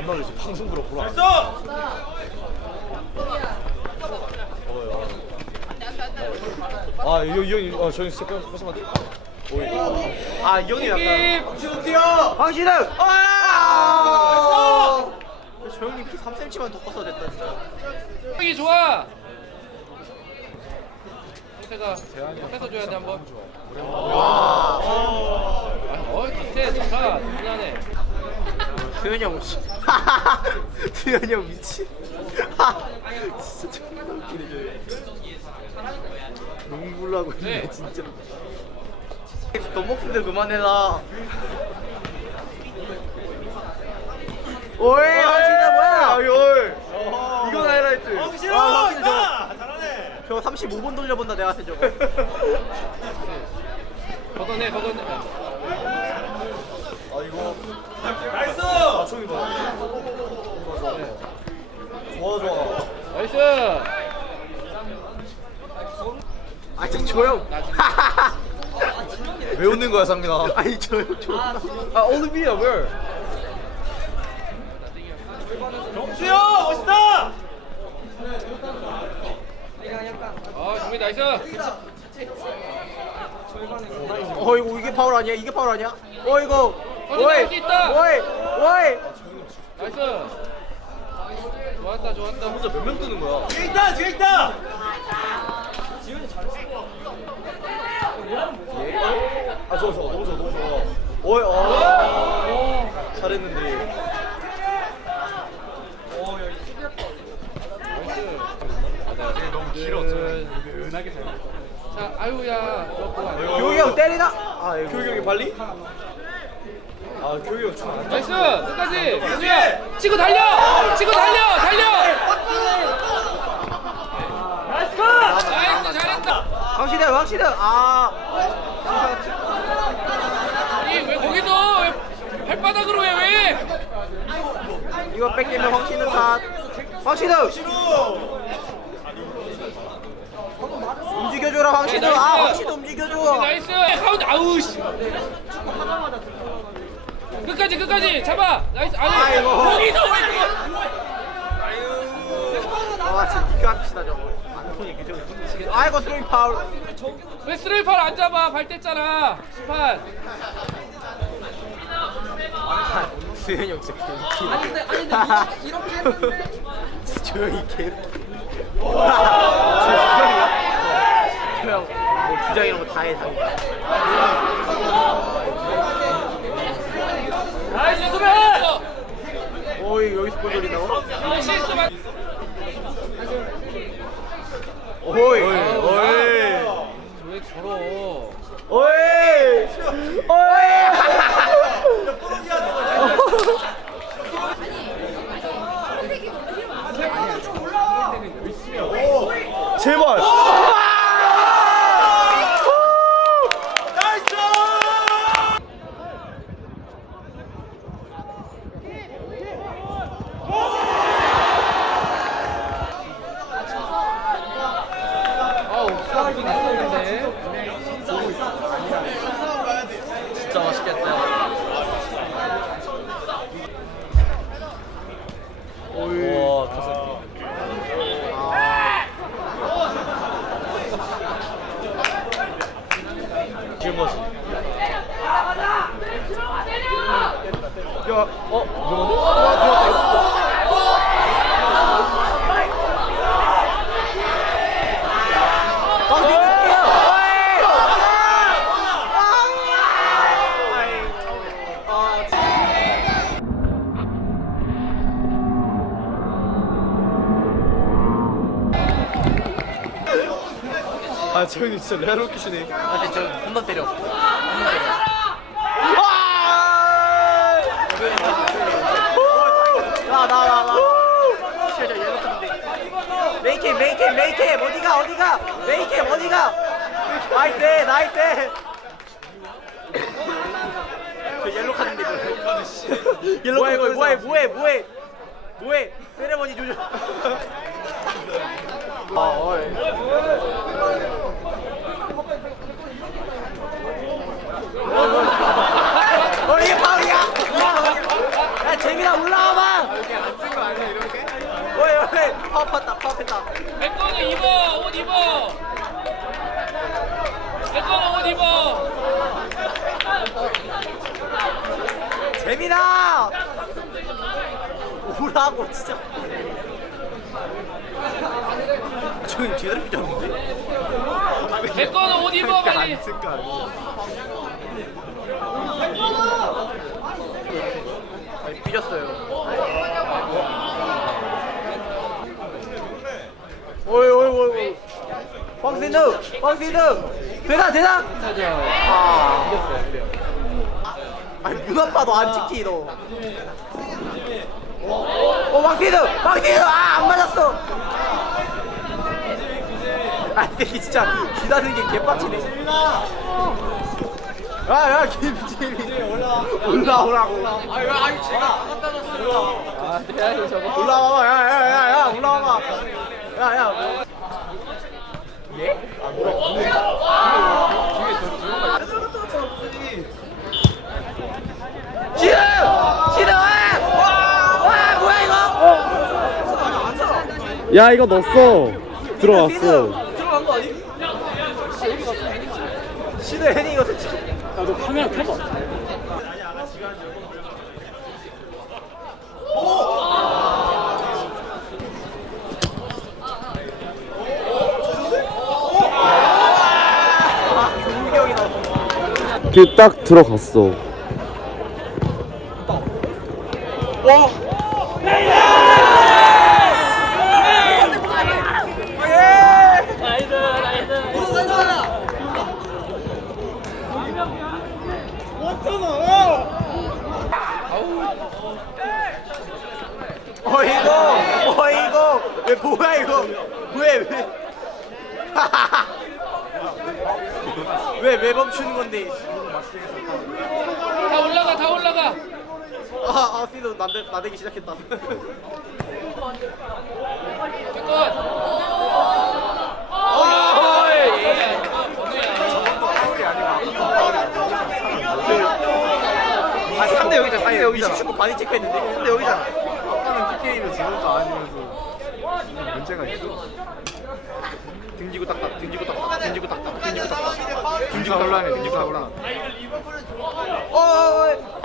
안 나오지 방송 들어 보라 아, 이 형이, 어, 저희 색깔 돼? 아, 이 형이 약간. 황신우! 아! 저 형님 키 3cm만 더 컸어야 됐다 진짜. 형이 좋아. 상태가 뺏어 줘야 돼 한번. 어, 기태 좋다. 누나네. 수현이 형 씨. 수현이 형 미친. 진짜 존나 웃기네 하고 있네 네. 진짜. 너 목숨들 그만해라. 오이 황신우 뭐야? 아유, 이건 하이라이트. 아, 황신우 저거. 저거 35번 돌려본다 내가 한 저거. 걷어내, 걷어내. 아, 이거. 나이스! 아, 총이 봐. 좋아, 좋아. 나이스. 아, 저 조용. 왜 웃는 거야, 상민아? 아니 조용 조용. 아, 올리비아, 왜? 아, 정민 나이스. 어 이거 이게 파울 아니야? 이게 파울 아니야? 어 이거. 어디 오이 나올 수 있다. 오이 오이. 나이스. 좋았다. 혼자 몇 명 뜨는 거야? 아, 좋아, 좋아. 너무 좋아, 너무 좋아. 오이, 아. 잘했는데. 너무 길어. 은하게 잘. 자, 아유야. 교육이 형 때리나? 아 이거. 교육이 형이 발리? 아, 교육이 형 춤. 나이스. 끝까지. 은우야. 치고 달려. 치고 달려. 달려. 나이스. 잘했다. 황신혜 아. 아니 왜 거기서 왜 발바닥으로 해 왜? 이거 뺏기면 황신혜 탓. 황신혜. 움직여줘라. 네, 아. 황신혜 움직여줘. 나이스. 가운데 아우 씨. 끝까지 끝까지 잡아. 나이스. 아니 아이고. 거기서 왜 그거? 아 진짜 니가 합시다 저거. 안톤이 그저 미치겠다. 아이고 스윙 파울. 왜 스레이팔 안 잡아? 발 뗐잖아. 심판. 아, 수현이 형 진짜 개웃기네. 아니 근데 아니 근데 이렇게 했는데 조용히 수현이가? 저형 뭐 주장 이런 거 다 해, 다 해. 나이스 수비. 어이 여기서 골 돌린다고? 실수만. 오이 어이. 왜 걸어? 오이 오이 제발. 아우 수비 있었는데. 진짜 맛있겠다 와, 다섯 개. 지금 뭐지? 야, 어, 이거네? 아, 저 형님 진짜 레알 웃기시네. 아 진짜 저 한 번 때려 나나나나 진짜 얘로 타는데 메이캠 메이캠 메이캠 어디가 어디가 메이캠 어디가 나이스 나이스 저 옐로 카드인데 뭐 옐로 뭐해 이거 뭐해 뭐해 뭐해 뭐해 세레머니 조절. 아, 어이. 어, 이게 파울이야! 야, 재민아, 올라와봐! 이렇게 안쓴거 아니야, 이렇게? 어이, 어이, 파업했다, 파업했다. 백건우 입어 옷 입어 백건우 옷 입어 재민아! 오라고, 진짜. 저기 제대로 삐졌는데? 백건우 옷 입어 빨리 아니, 삐졌어요. 오이, 오이, 오이, 오이. 황신우! 황신우! 대단, 대단! 아. 아니, 눈 아파도 안 찍지, 너. 어, 황신우! 황신우! 아, 안 맞았어! 아, 근데 이게 진짜 기다리는 게 개빡치네. 야, 야, 김진이. 올라. 올라오라고. 아, 이거, 아니, 제가 갖다 놨어요. 아, 저거. 올라와봐, 야, 야, 야, 야, 올라와봐. 야, 야. 예? 아, 뭐야? 지금! 지금! 와! 와, 뭐야, 이거? 야 이거 넣었어. 들어왔어. 들어간 거 아니? 시대 헤딩 이거 진짜. 야너 카메라 켜봐. 딱 들어갔어 어이구, 어이구, 왜 뭐야 이거? 왜 왜? 왜왜 멈추는 건데? 다 올라가 다 올라가 아, 아, 피도 나대 나대기 시작했다. 백건 아, 3대 0이잖아. 3대 0이잖아. 축구 많이 체크했는데 3대 0이잖아. 지금도 아니면서 문제가 있어. 등지고 딱딱, 등지고 딱딱, 등지고 딱딱, 등지고 딱딱. 등지가 혼란해, 등지가 혼란. 어, 어, 어,